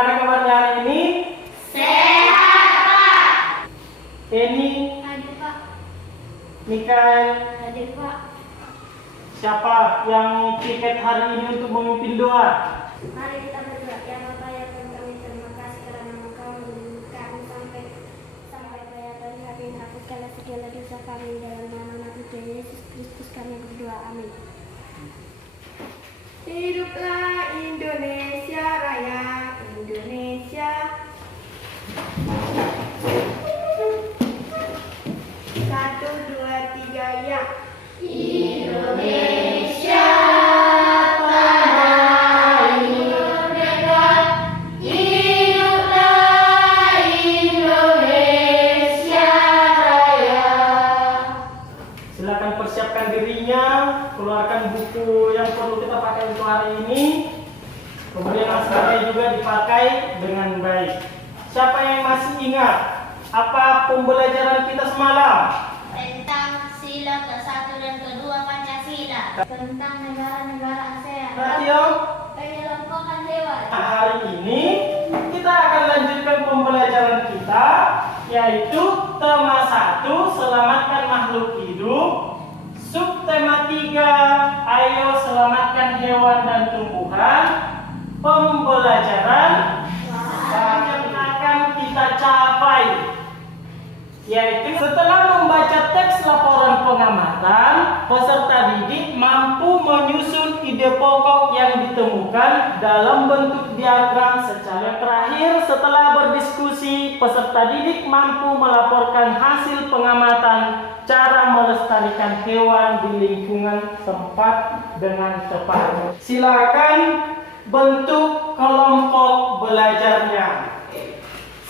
Bagaimana kabarnya hari ini? Sehat, Pak. Eni, Hadir, Pak. Mikael, Hadir, Pak. siapa yang tiket hari ini untuk memimpin doa? Mari kita berdoa. Ya Bapa ya Tuhan kami, terima kasih karena Engkau mendidik kami sampai pada hari ini. Hapuskanlah segala dosa kami dalam nama Tuhan Yesus Kristus kami berdoa. Amin. Hiduplah Indonesia Raya, Indonesia. Satu, dua, tiga, ya. Indonesia tanah air merdeka, hiduplah Indonesia Raya. Silakan persiapkan dirinya, keluarkan buku yang perlu kita pakai untuk hari ini. Kemudian naskahnya juga dipakai dengan baik. Siapa yang masih ingat apa pembelajaran kita semalam? Tentang sila ke-1 dan ke-2 Pancasila. Tentang negara-negara ASEAN. Perhatian. Pengelompokan hewan. Hari ini kita akan lanjutkan pembelajaran kita, yaitu tema 1, selamatkan makhluk hidup. Subtema 3, ayo selamatkan hewan dan tumbuhan. Pembelajaran yang akan kita capai, yaitu setelah membaca teks laporan pengamatan, peserta didik mampu menyusun ide pokok yang ditemukan dalam bentuk diagram secara terakhir. Setelah berdiskusi, peserta didik mampu melaporkan hasil pengamatan cara melestarikan hewan di lingkungan tempat dengan tepat. Silakan bentuk kelompok belajarnya.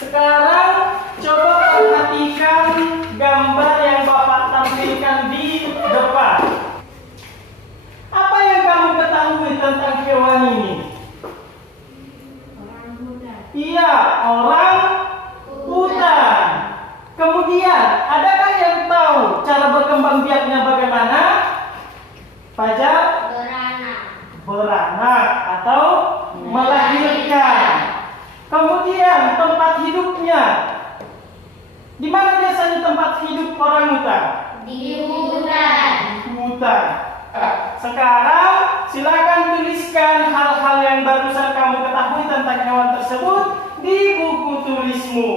Sekarang coba perhatikan gambar yang Bapak tampilkan di depan. Apa yang kamu ketahui tentang hewan ini? Orang hutan. Iya, orang hutan. Kemudian, adakah yang tahu cara berkembang biaknya bagaimana? Fajar? Beranak atau melahirkan. Kemudian tempat hidupnya. Di mana biasanya tempat hidup orang hutan? Di hutan. Hutan. Sekarang silakan tuliskan hal-hal yang barusan kamu ketahui tentang hewan tersebut di buku tulismu.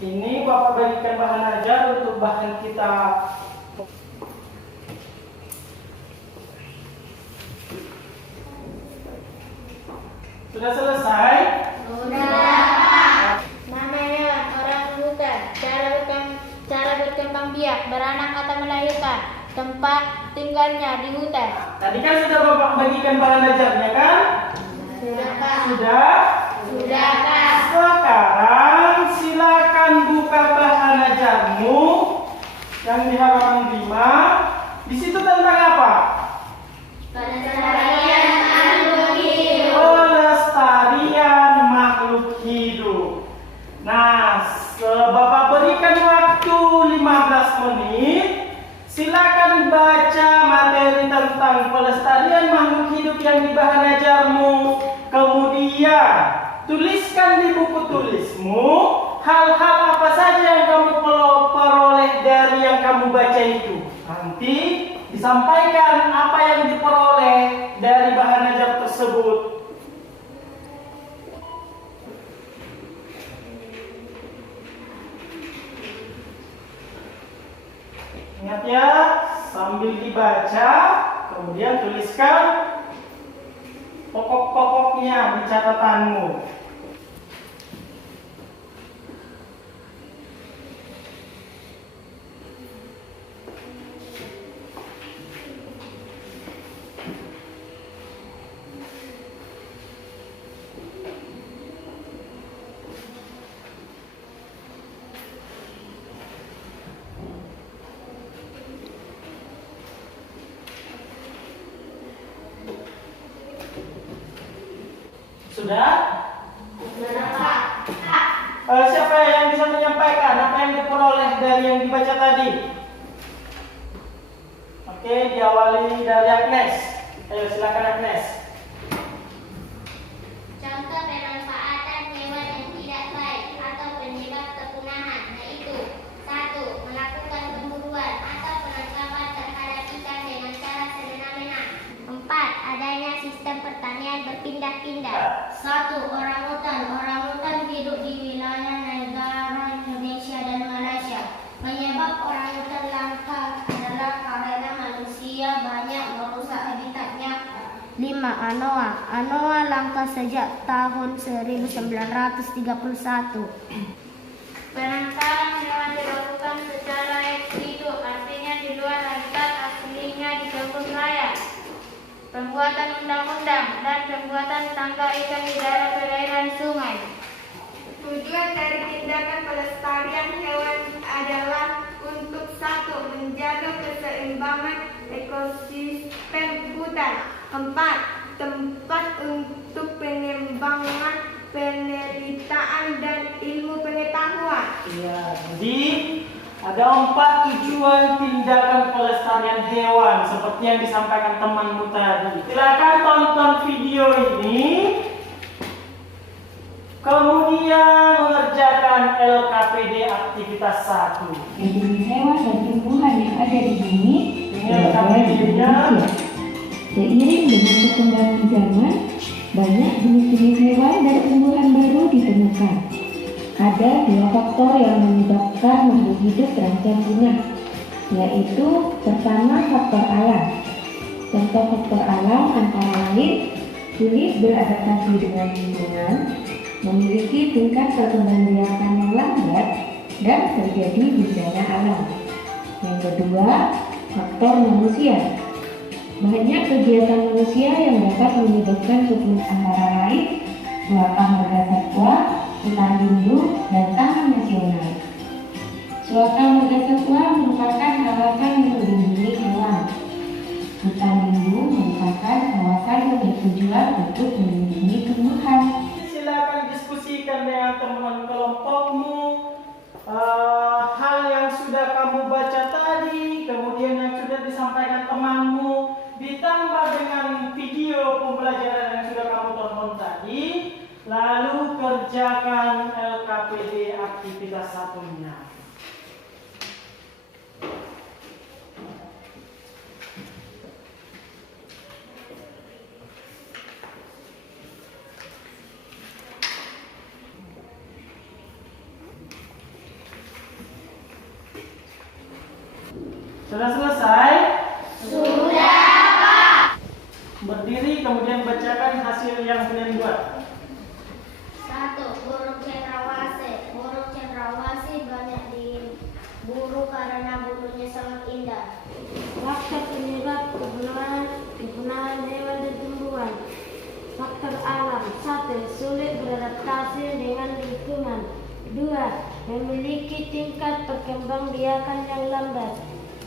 Ini Bapak bagikan bahan ajar untuk bahan kita. Sudah selesai? Sudah. Nama hewan orang hutan. Cara berkembang biak, beranak atau melahirkan. Tempat tinggalnya di hutan. Tadi kan sudah Bapak bagikan bahan ajarnya kan? Sudah, Pak. Sudah? Sudah, Pak. Sekarang silakan buka bahan ajarmu yang di halaman 5. Di situ tentang apa? Pelestarian makhluk hidup. Pelestarian makhluk hidup. Nah, Bapak berikan waktu 15 menit. Silakan baca materi tentang pelestarian makhluk hidup yang di bahan ajarmu. Kemudian tuliskan di buku tulismu hal-hal apa saja yang kamu peroleh dari yang kamu baca itu. Nanti disampaikan apa yang diperoleh dari bahan ajar tersebut. Ingat ya, sambil dibaca, kemudian tuliskan pokok-pokoknya di catatanmu. Sudah? Sudah, Pak. Siapa yang bisa menyampaikan apa yang diperoleh dari yang dibaca tadi? Oke, diawali dari Agnes. Ayo silakan Agnes. Contoh dengan berpindah-pindah. 1. Orangutan. Orangutan hidup di wilayah negara Indonesia dan Malaysia. Penyebab orangutan langka adalah karena manusia banyak merusak habitatnya. 5. Anoa. Anoa langka sejak tahun 1931. Penangkaran hewan dilakukan secara ex situ, artinya di luar habitat aslinya di kebun raya. Pembuatan undang-undang dan pembuatan tangga ikan di daerah perairan sungai. Tujuan dari tindakan pelestarian hewan adalah untuk 1. Menjaga keseimbangan ekosistem hutan. 4. Tempat untuk pengembangan penelitian dan ilmu pengetahuan. Ya, jadi ada 4 tujuan tindakan pelestarian hewan seperti yang disampaikan temanmu tadi. Silakan tonton video ini, kemudian mengerjakan LKPD aktivitas 1. Jenis hewan dan tumbuhan yang ada di bumi LKPD-nya. Seiring dengan perkembangan zaman, banyak jenis-jenis hewan dan tumbuhan baru ditemukan. Ada 2 faktor yang menyebabkan makhluk hidup terancam punah, yaitu pertama faktor alam. Contoh faktor alam antara lain sulit beradaptasi dengan lingkungan, memiliki tingkat perkembangbiakan yang lambat, dan terjadi bencana alam. Yang kedua, faktor manusia. Banyak kegiatan manusia yang dapat menyebabkan kepunahan antara lain suaka marga satwa, hutan lindung, dan taman nasional. Suaka marga satwa merupakan kawasan yang dilindungi hewan. Hutan lindung merupakan kawasan yang bertujuan untuk melindungi tumbuhan. Silakan diskusikan dengan teman kelompokmu hal yang sudah kamu baca tadi, kemudian yang sudah disampaikan temanmu, ditambah dengan video pembelajaran yang sudah kamu tonton tadi, lalu kerjakan LKPD aktivitas 1-nya. Sudah selesai? Sudah, Pak. Berdiri kemudian bacakan hasil yang kalian buat. 1. Burung cendrawasih. Burung cendrawasih banyak diburu karena bulunya sangat indah. Faktor penyebab kepunahan hewan dan tumbuhan. Faktor alam. 1. Sulit beradaptasi dengan lingkungan. 2. Memiliki tingkat perkembangbiakan yang lambat.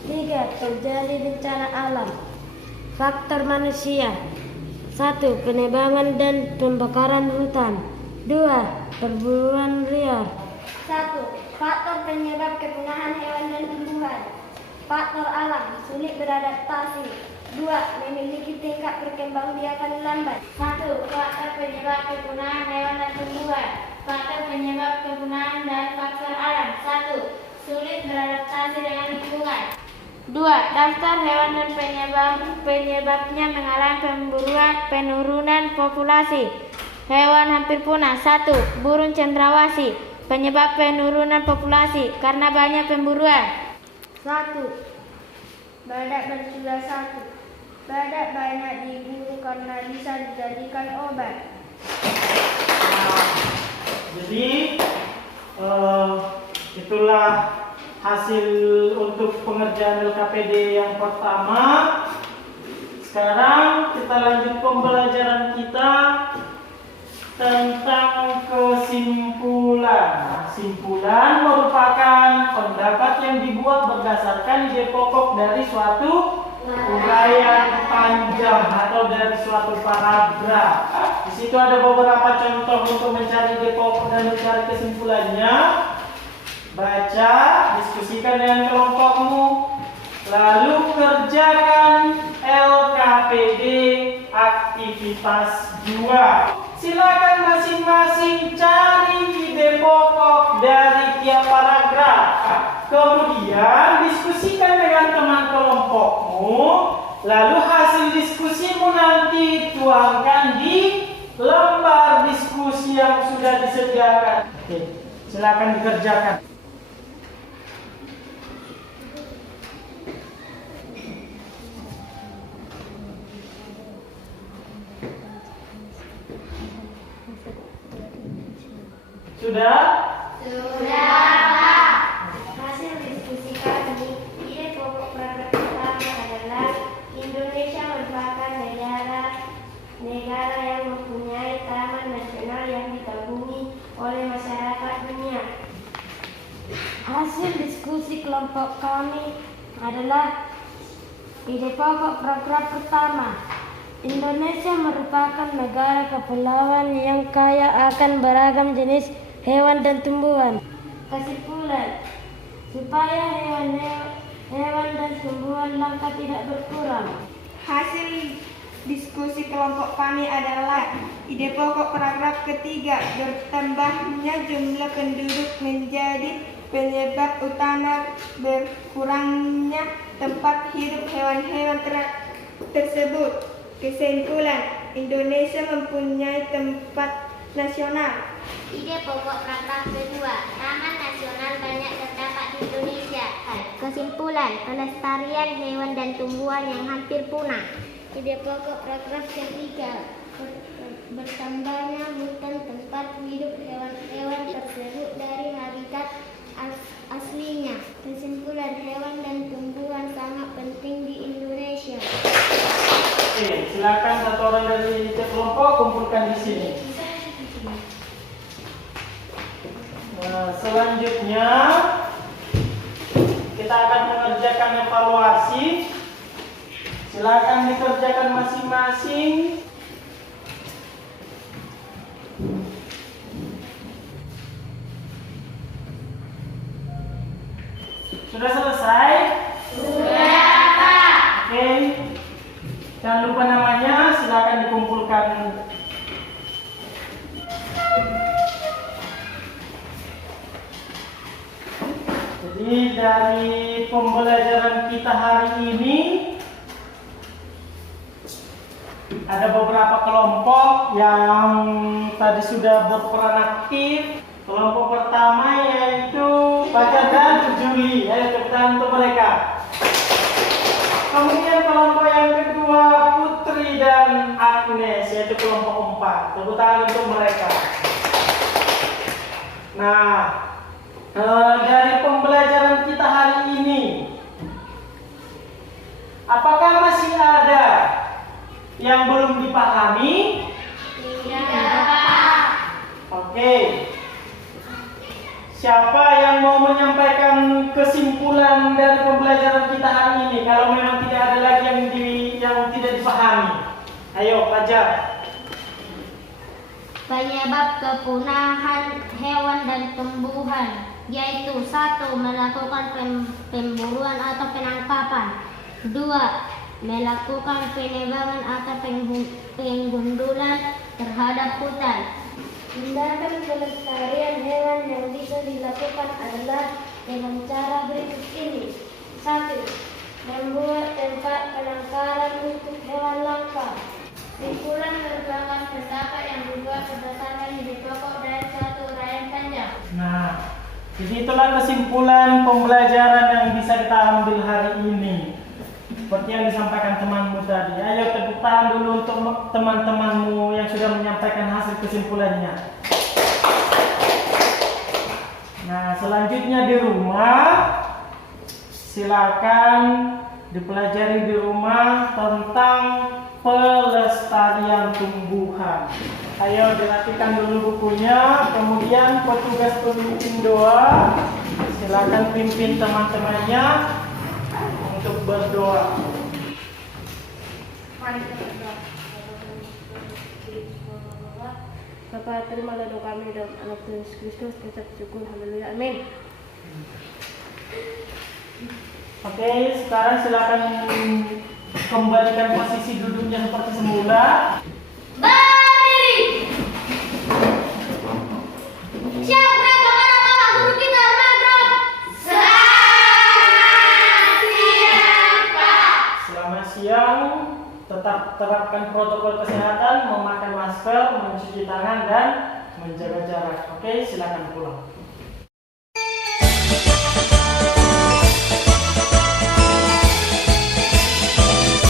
3. Terjadi bencana alam. Faktor manusia. 1. Penebangan dan pembakaran hutan. 2. Perburuan liar. 1. Faktor penyebab kepunahan hewan dan tumbuhan. Faktor alam. Sulit beradaptasi. 2. Memiliki tingkat perkembangbiakan lambat. 1. Faktor penyebab kepunahan hewan dan tumbuhan. Faktor penyebab kepunahan dan faktor alam. 1. Sulit beradaptasi dengan lingkungan. 2. Daftar hewan dan penyebabnya mengalami penurunan populasi. Hewan hampir punah. 1. Burung cendrawasih. Penyebab penurunan populasi karena banyak pemburuan. 1. Badak bersila 1. Badak banyak diburu karena bisa dijadikan obat. Jadi itulah hasil untuk pengerjaan LKPD yang pertama. Sekarang kita lanjut pembelajaran kita tentang kesimpulan. Simpulan merupakan pendapat yang dibuat berdasarkan ide pokok dari suatu uraian panjang atau dari suatu paragraf. Di situ ada beberapa contoh untuk mencari ide pokok dan mencari kesimpulannya. Baca, diskusikan dengan kelompokmu, lalu kerjakan LKPD aktivitas 2. Silakan masing-masing cari ide pokok dari tiap paragraf. Kemudian diskusikan dengan teman kelompokmu, lalu hasil diskusimu nanti tuangkan di sudah disediakan. Oke, silakan dikerjakan. Sudah? Hasil diskusi kami, ide pokok program pertama adalah Indonesia merupakan negara yang mempunyai taman nasional yang dikagumi oleh masyarakat dunia. Hasil diskusi kelompok kami adalah ide pokok program pertama. Indonesia merupakan negara kepulauan yang kaya akan beragam jenis hewan dan tumbuhan. Kesimpulan, supaya hewan dan tumbuhan langka tidak berkurang. Hasil diskusi kelompok kami adalah ide pokok paragraf ketiga, bertambahnya jumlah penduduk menjadi penyebab utama berkurangnya tempat hidup hewan-hewan tersebut. Kesimpulan, Indonesia mempunyai tempat nasional. Ide pokok paragraf kedua, taman nasional banyak terdapat di Indonesia. Kesimpulan, pelestarian hewan dan tumbuhan yang hampir punah. Ide pokok paragraf ketiga, bertambahnya hutan tempat hidup hewan-hewan tersebut dari habitat aslinya. Kesimpulan, hewan dan tumbuhan sangat penting di Indonesia. Oke, silakan satu orang dari tiap kelompok kumpulkan di sini. Nah, selanjutnya kita akan mengerjakan evaluasi. Silakan dikerjakan masing-masing. Sudah selesai? Sudah, Pak. Oke. Jangan lupa namanya, silakan dikumpulkan. Jadi dari pembelajaran kita hari ini ada beberapa kelompok yang tadi sudah berperan aktif. Kelompok pertama yaitu Fajar dan Juli. Ayo tepuk tangan untuk mereka. Kemudian kelompok yang kedua Putri dan Agnes, yaitu kelompok 4. Tepuk tangan untuk mereka. Nah, dari pembelajaran kita hari ini, apakah masih ada yang belum dipahami? Tidak, Pak. Oke. Siapa yang mau menyampaikan kesimpulan dari pembelajaran kita hari ini? Kalau memang tidak ada lagi yang tidak dipahami, ayo Fajar. Penyebab kepunahan hewan dan tumbuhan yaitu 1. Melakukan pemburuan atau penangkapan. 2. Melakukan penebangan atau penggundulan terhadap hutan. Tindakan pelestarian hewan yang bisa dilakukan adalah dengan cara berikut ini. 1. Membuat tempat penangkaran untuk hewan langka. Kesimpulan merupakan pendapat yang dibuat berdasarkan ide pokok dari suatu uraian panjang. Nah, jadi itulah kesimpulan pembelajaran yang bisa kita ambil hari ini. Seperti yang disampaikan temanmu tadi. Ayo tepuk tangan dulu untuk teman-temanmu yang sudah menyampaikan hasil kesimpulannya. Nah, selanjutnya di rumah, silakan dipelajari di rumah tentang pelestarian tumbuhan. Ayo dirapikan dulu bukunya, kemudian petugas pemimpin doa, silakan pimpin teman-temannya untuk berdoa. Mari kita berdoa. Bapa, terimalah doa kami dalam anak Yesus Kristus, kita bersyukur, haleluya, amin. Oke, sekarang silakan kembalikan posisi duduknya seperti semula. Berdiri. Siap beragama Bapak Guru kita Maghrib. Siap, Pak. Selamat siang. Tetap terapkan protokol kesehatan, memakai masker, mencuci tangan, dan menjaga jarak. Oke, silakan pulang.